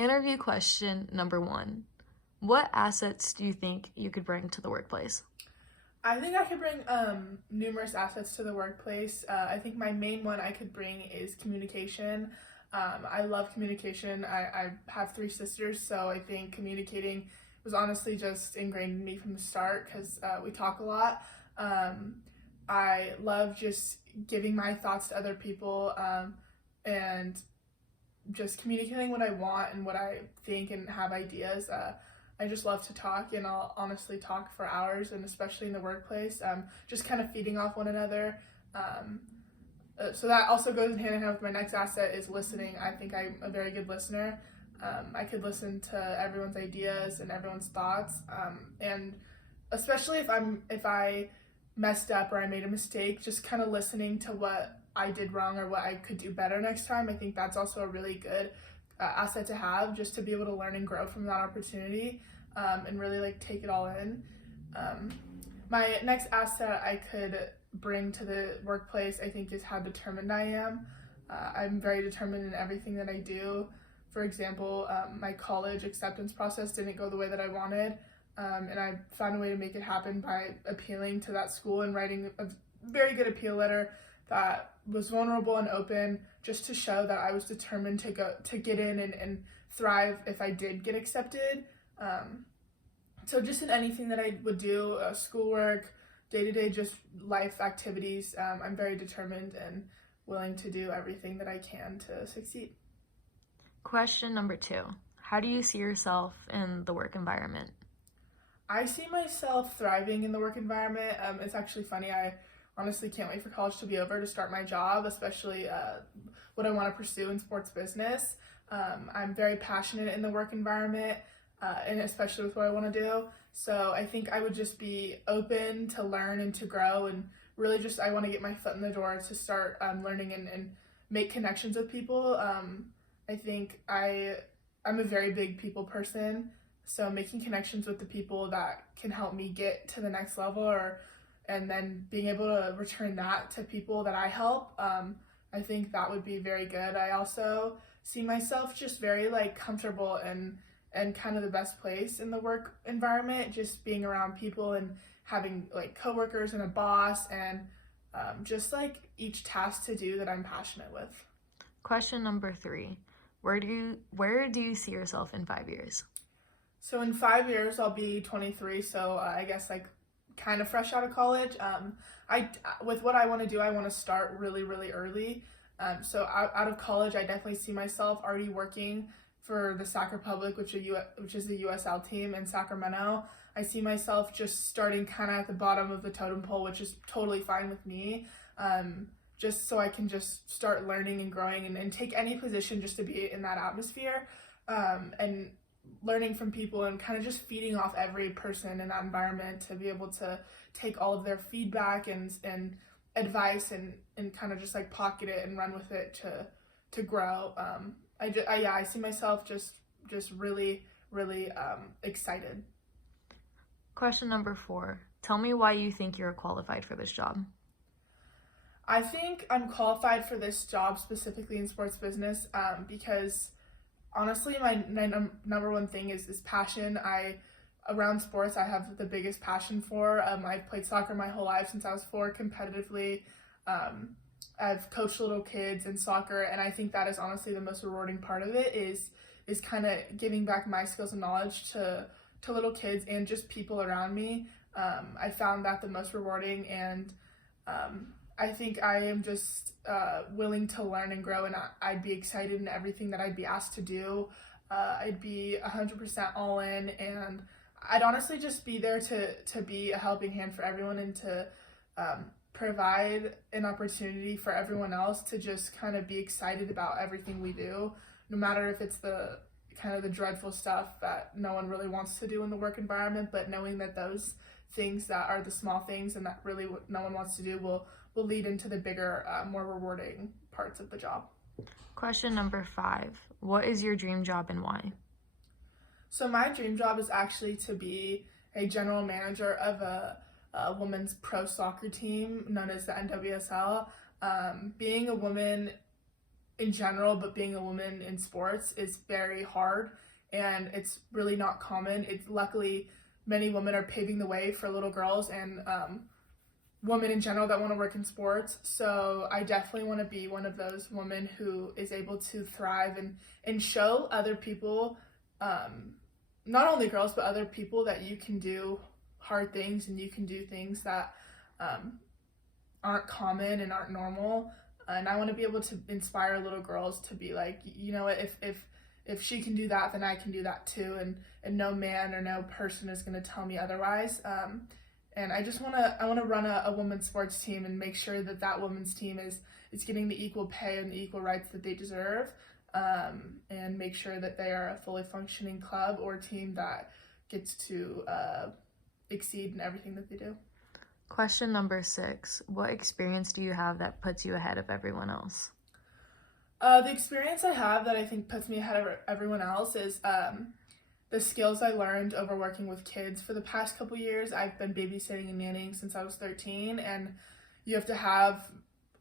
Interview question number 1. What assets do you think you could bring to the workplace? I think I could bring numerous assets to the workplace. I think my main one I could bring is communication. I love communication. I have three sisters, so I think communicating was honestly just ingrained in me from the start because we talk a lot. I love just giving my thoughts to other people and just communicating what I want and what I think and have ideas. I just love to talk, and I'll honestly talk for hours, and especially in the workplace, just kind of feeding off one another. So that also goes hand in hand with my next asset is listening. I think I'm a very good listener. I could listen to everyone's ideas and everyone's thoughts, and especially if I messed up or I made a mistake, just kind of listening to what I did wrong or what I could do better next time. I think that's also a really good asset to have, just to be able to learn and grow from that opportunity, and really like take it all in. My next asset I could bring to the workplace, I think, is how determined I am. I'm very determined in everything that I do. For example, my college acceptance process didn't go the way that I wanted, and I found a way to make it happen by appealing to that school and writing a very good appeal letter that was vulnerable and open, just to show that I was determined to get in and thrive if I did get accepted. So just in anything that I would do, schoolwork, day-to-day just life activities, I'm very determined and willing to do everything that I can to succeed. Question number 2. How do you see yourself in the work environment? I see myself thriving in the work environment. It's actually funny, I honestly can't wait for college to be over to start my job, especially what I want to pursue in sports business. I'm very passionate in the work environment, and especially with what I want to do. So I think I would just be open to learn and to grow, and really just I want to get my foot in the door to start learning and make connections with people. I think I'm a very big people person, so making connections with the people that can help me get to the next level, and then being able to return that to people that I help, I think that would be very good. I also see myself just very like comfortable and kind of the best place in the work environment, just being around people and having like coworkers and a boss, and just like each task to do that I'm passionate with. Question number 3. Where do you see yourself in 5 years? So in 5 years, I'll be 23. So I guess like kind of fresh out of college. With what I want to do, I want to start really, really early. So out of college, I definitely see myself already working for the Sac Republic, which is the USL team in Sacramento. I see myself just starting kind of at the bottom of the totem pole, which is totally fine with me. Just so I can just start learning and growing and take any position just to be in that atmosphere, and learning from people and kind of just feeding off every person in that environment to be able to take all of their feedback and advice and kind of just like pocket it and run with it to grow. I see myself just really, really excited. Question number 4. Tell me why you think you're qualified for this job. I think I'm qualified for this job specifically in sports business, because honestly, my number one thing is passion. Around sports, I have the biggest passion for. I've played soccer my whole life since I was 4 competitively. I've coached little kids in soccer, and I think that is honestly the most rewarding part of it is kind of giving back my skills and knowledge to little kids and just people around me. I found that the most rewarding, and I think I am just willing to learn and grow, and I'd be excited in everything that I'd be asked to do. I'd be 100% all in, and I'd honestly just be there to be a helping hand for everyone and to provide an opportunity for everyone else to just kind of be excited about everything we do, no matter if it's the kind of the dreadful stuff that no one really wants to do in the work environment, but knowing that those things that are the small things and that really no one wants to do will lead into the bigger, more rewarding parts of the job. Question number 5. What is your dream job and why? So my dream job is actually to be a general manager of a women's pro soccer team known as the NWSL. Being a woman in general, but being a woman in sports is very hard, and it's really not common. It's luckily many women are paving the way for little girls and women in general that want to work in sports. So I definitely want to be one of those women who is able to thrive and show other people, not only girls, but other people, that you can do hard things and you can do things that aren't common and aren't normal. And I want to be able to inspire little girls to be like, you know, if she can do that, then I can do that too. And no man or no person is going to tell me otherwise. And I just want to run a women's sports team and make sure that that women's team is getting the equal pay and the equal rights that they deserve, and make sure that they are a fully functioning club or team that gets to exceed in everything that they do. Question number 6. What experience do you have that puts you ahead of everyone else? The experience I have that I think puts me ahead of everyone else is the skills I learned over working with kids for the past couple years. I've been babysitting and nannying since I was 13, and you have to have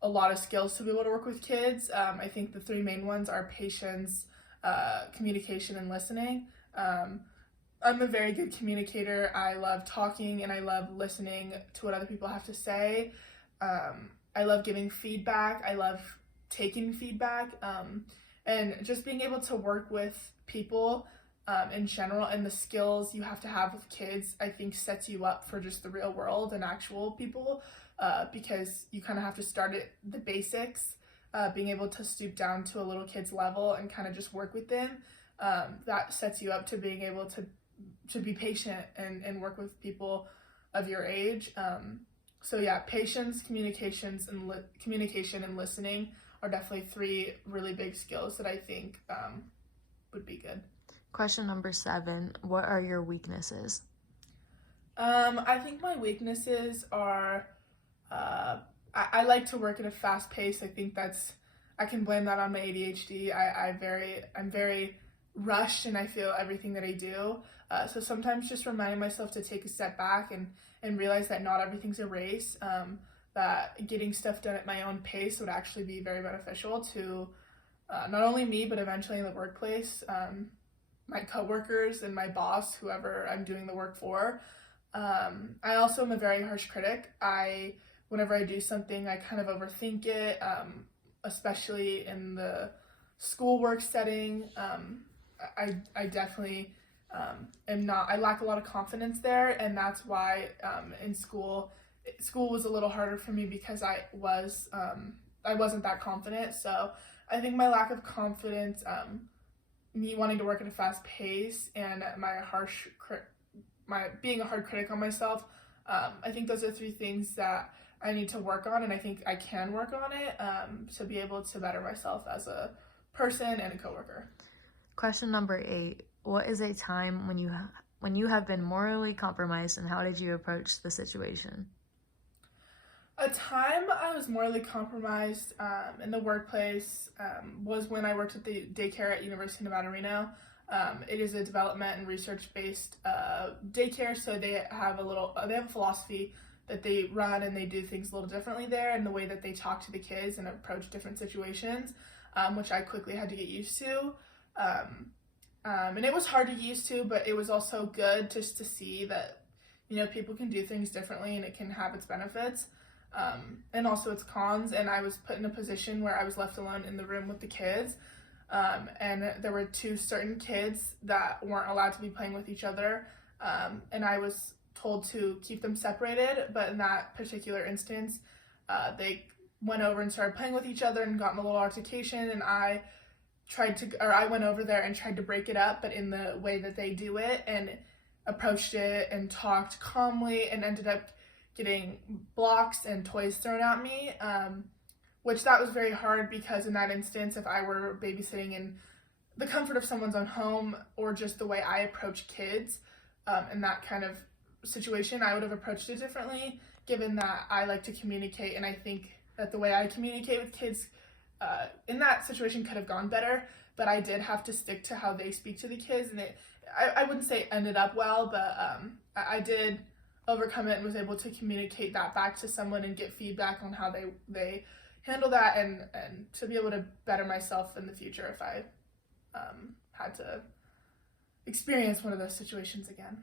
a lot of skills to be able to work with kids. I think the 3 main ones are patience, communication, and listening. I'm a very good communicator. I love talking and I love listening to what other people have to say. I love giving feedback. I love taking feedback, and just being able to work with people in general, and the skills you have to have with kids, I think sets you up for just the real world and actual people, because you kind of have to start at the basics, being able to stoop down to a little kid's level and kind of just work with them. That sets you up to being able to be patient and work with people of your age. So yeah, patience, communication and listening are definitely 3 really big skills that I think would be good. Question number 7. What are your weaknesses? I think my weaknesses are I like to work at a fast pace. I think I can blame that on my ADHD. I'm very rushed and I feel everything that I do. So sometimes just reminding myself to take a step back and realize that not everything's a race, that getting stuff done at my own pace would actually be very beneficial to not only me, but eventually in the workplace, my coworkers and my boss, whoever I'm doing the work for. I also am a very harsh critic. Whenever I do something, I kind of overthink it, especially in the schoolwork setting. I definitely I lack a lot of confidence there, and that's why in school was a little harder for me because I wasn't that confident. So I think my lack of confidence, me wanting to work at a fast pace, and my being a hard critic on myself, I think those are 3 things that I need to work on, and I think I can work on it to be able to better myself as a person and a coworker. Question number 8. What is a time when you have been morally compromised, and how did you approach the situation? A time I was morally compromised in the workplace was when I worked at the daycare at University of Nevada, Reno. It is a development and research-based daycare, so they have a philosophy that they run, and they do things a little differently there, and the way that they talk to the kids and approach different situations, which I quickly had to get used to. And it was hard to get used to, but it was also good just to see that, people can do things differently and it can have its benefits, and also its cons. And I was put in a position where I was left alone in the room with the kids, and there were 2 certain kids that weren't allowed to be playing with each other, and I was told to keep them separated. But in that particular instance, they went over and started playing with each other and got in a little altercation, and I went over there and tried to break it up, but in the way that they do it, and approached it and talked calmly, and ended up getting blocks and toys thrown at me, which that was very hard, because in that instance, if I were babysitting in the comfort of someone's own home, or just the way I approach kids in that kind of situation, I would have approached it differently, given that I like to communicate, and I think that the way I communicate with kids in that situation could have gone better, but I did have to stick to how they speak to the kids, and I wouldn't say it ended up well, but I did overcome it and was able to communicate that back to someone and get feedback on how they handle that and to be able to better myself in the future if I had to experience one of those situations again.